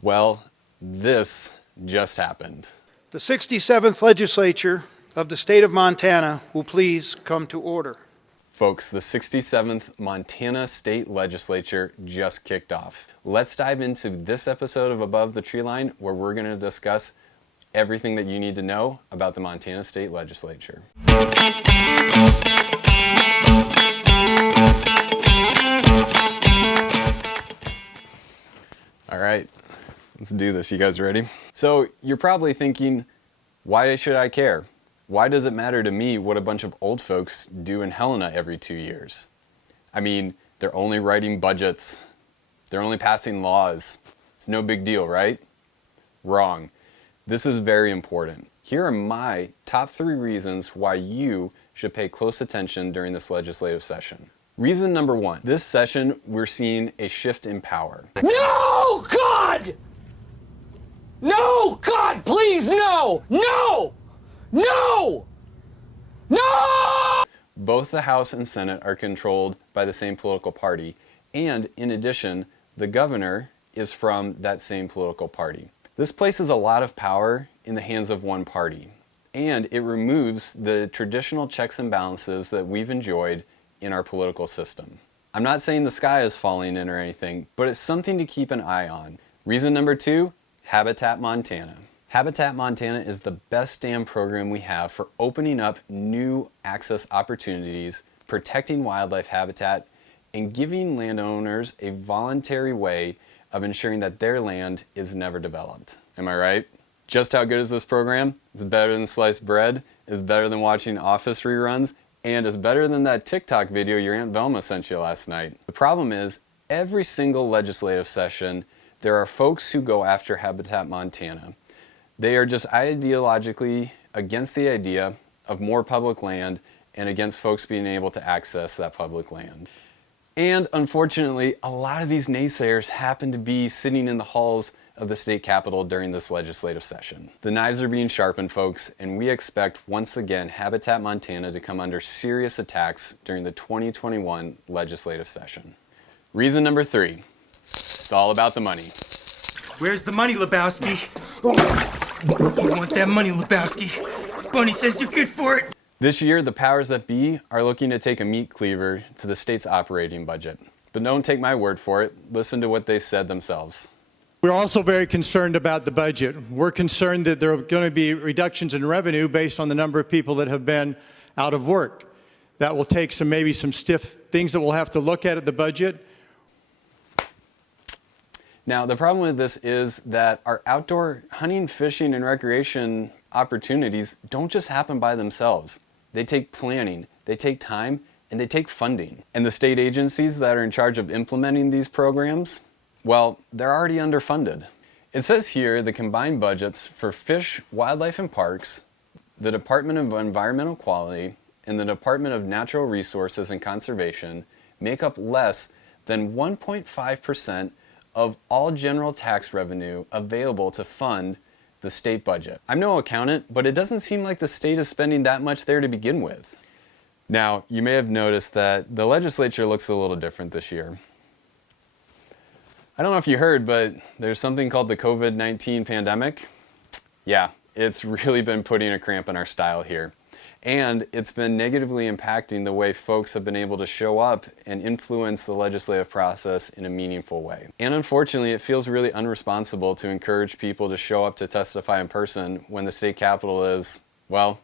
Well, this just happened. The 67th Legislature of the state of Montana will please come to order. Folks, the 67th Montana State Legislature just kicked off. Let's dive into this episode of Above the Tree Line, where we're going to discuss everything that you need to know about the Montana State Legislature. All right, let's do this. You guys ready? So you're probably thinking, why should I care? Why does it matter to me what a bunch of old folks do in Helena every 2 years? I mean, they're only writing budgets. They're only passing laws. It's no big deal, right? Wrong. This is very important. Here are my top 3 reasons why you should pay close attention during this legislative session. Reason number 1, this session we're seeing a shift in power. No, God! No, God, please, no! No! No! No! Both the House and Senate are controlled by the same political party, and in addition, the governor is from that same political party. This places a lot of power in the hands of one party, and it removes the traditional checks and balances that we've enjoyed in our political system. I'm not saying the sky is falling in or anything, but it's something to keep an eye on. Reason number 2, Habitat Montana. Habitat Montana is the best damn program we have for opening up new access opportunities, protecting wildlife habitat, and giving landowners a voluntary way of ensuring that their land is never developed. Am I right? Just how good is this program? It's better than sliced bread, it's better than watching Office reruns, and it's better than that TikTok video your Aunt Velma sent you last night. The problem is, every single legislative session, there are folks who go after Habitat Montana. They are just ideologically against the idea of more public land and against folks being able to access that public land. And unfortunately, a lot of these naysayers happen to be sitting in the halls of the state capitol during this legislative session. The knives are being sharpened, folks, and we expect once again Habitat Montana to come under serious attacks during the 2021 legislative session. Reason number 3, it's all about the money. Where's the money, Lebowski? You want that money, Lebowski? Bunny says you're good for it. This year, the powers that be are looking to take a meat cleaver to the state's operating budget. But don't take my word for it. Listen to what they said themselves. We're also very concerned about the budget. We're concerned that there are going to be reductions in revenue based on the number of people that have been out of work. That will take maybe some stiff things that we'll have to look at the budget. Now, the problem with this is that our outdoor hunting, fishing, and recreation opportunities don't just happen by themselves. They take planning, they take time, and they take funding. And the state agencies that are in charge of implementing these programs, well, they're already underfunded. It says here the combined budgets for Fish, Wildlife, and Parks, the Department of Environmental Quality, and the Department of Natural Resources and Conservation make up less than 1.5% of all general tax revenue available to fund the state budget. I'm no accountant, but it doesn't seem like the state is spending that much there to begin with. Now, you may have noticed that the legislature looks a little different this year. I don't know if you heard, but there's something called the COVID-19 pandemic. Yeah, it's really been putting a cramp in our style here. And it's been negatively impacting the way folks have been able to show up and influence the legislative process in a meaningful way. And unfortunately, it feels really unresponsible to encourage people to show up to testify in person when the state capitol is, well,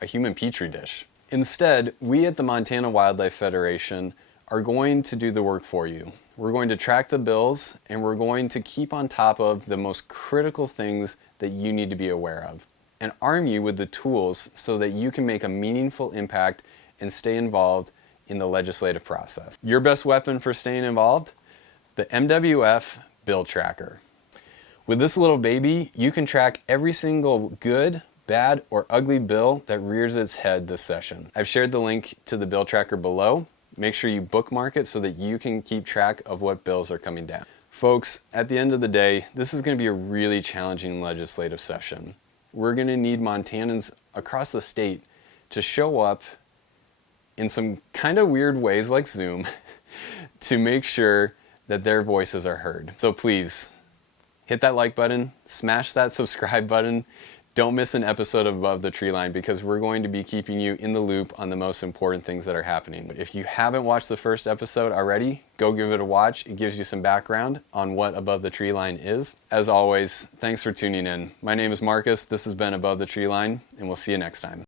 a human petri dish. Instead, we at the Montana Wildlife Federation are going to do the work for you. We're going to track the bills, and we're going to keep on top of the most critical things that you need to be aware of, and arm you with the tools so that you can make a meaningful impact and stay involved in the legislative process. Your best weapon for staying involved? The MWF Bill Tracker. With this little baby, you can track every single good, bad, or ugly bill that rears its head this session. I've shared the link to the Bill Tracker below. Make sure you bookmark it so that you can keep track of what bills are coming down. Folks, at the end of the day, this is going to be a really challenging legislative session. We're going to need Montanans across the state to show up in some kind of weird ways like Zoom to make sure that their voices are heard. So please, hit that like button, smash that subscribe button. Don't miss an episode of Above the Tree Line because we're going to be keeping you in the loop on the most important things that are happening. If you haven't watched the first episode already, go give it a watch. It gives you some background on what Above the Tree Line is. As always, thanks for tuning in. My name is Marcus. This has been Above the Tree Line, and we'll see you next time.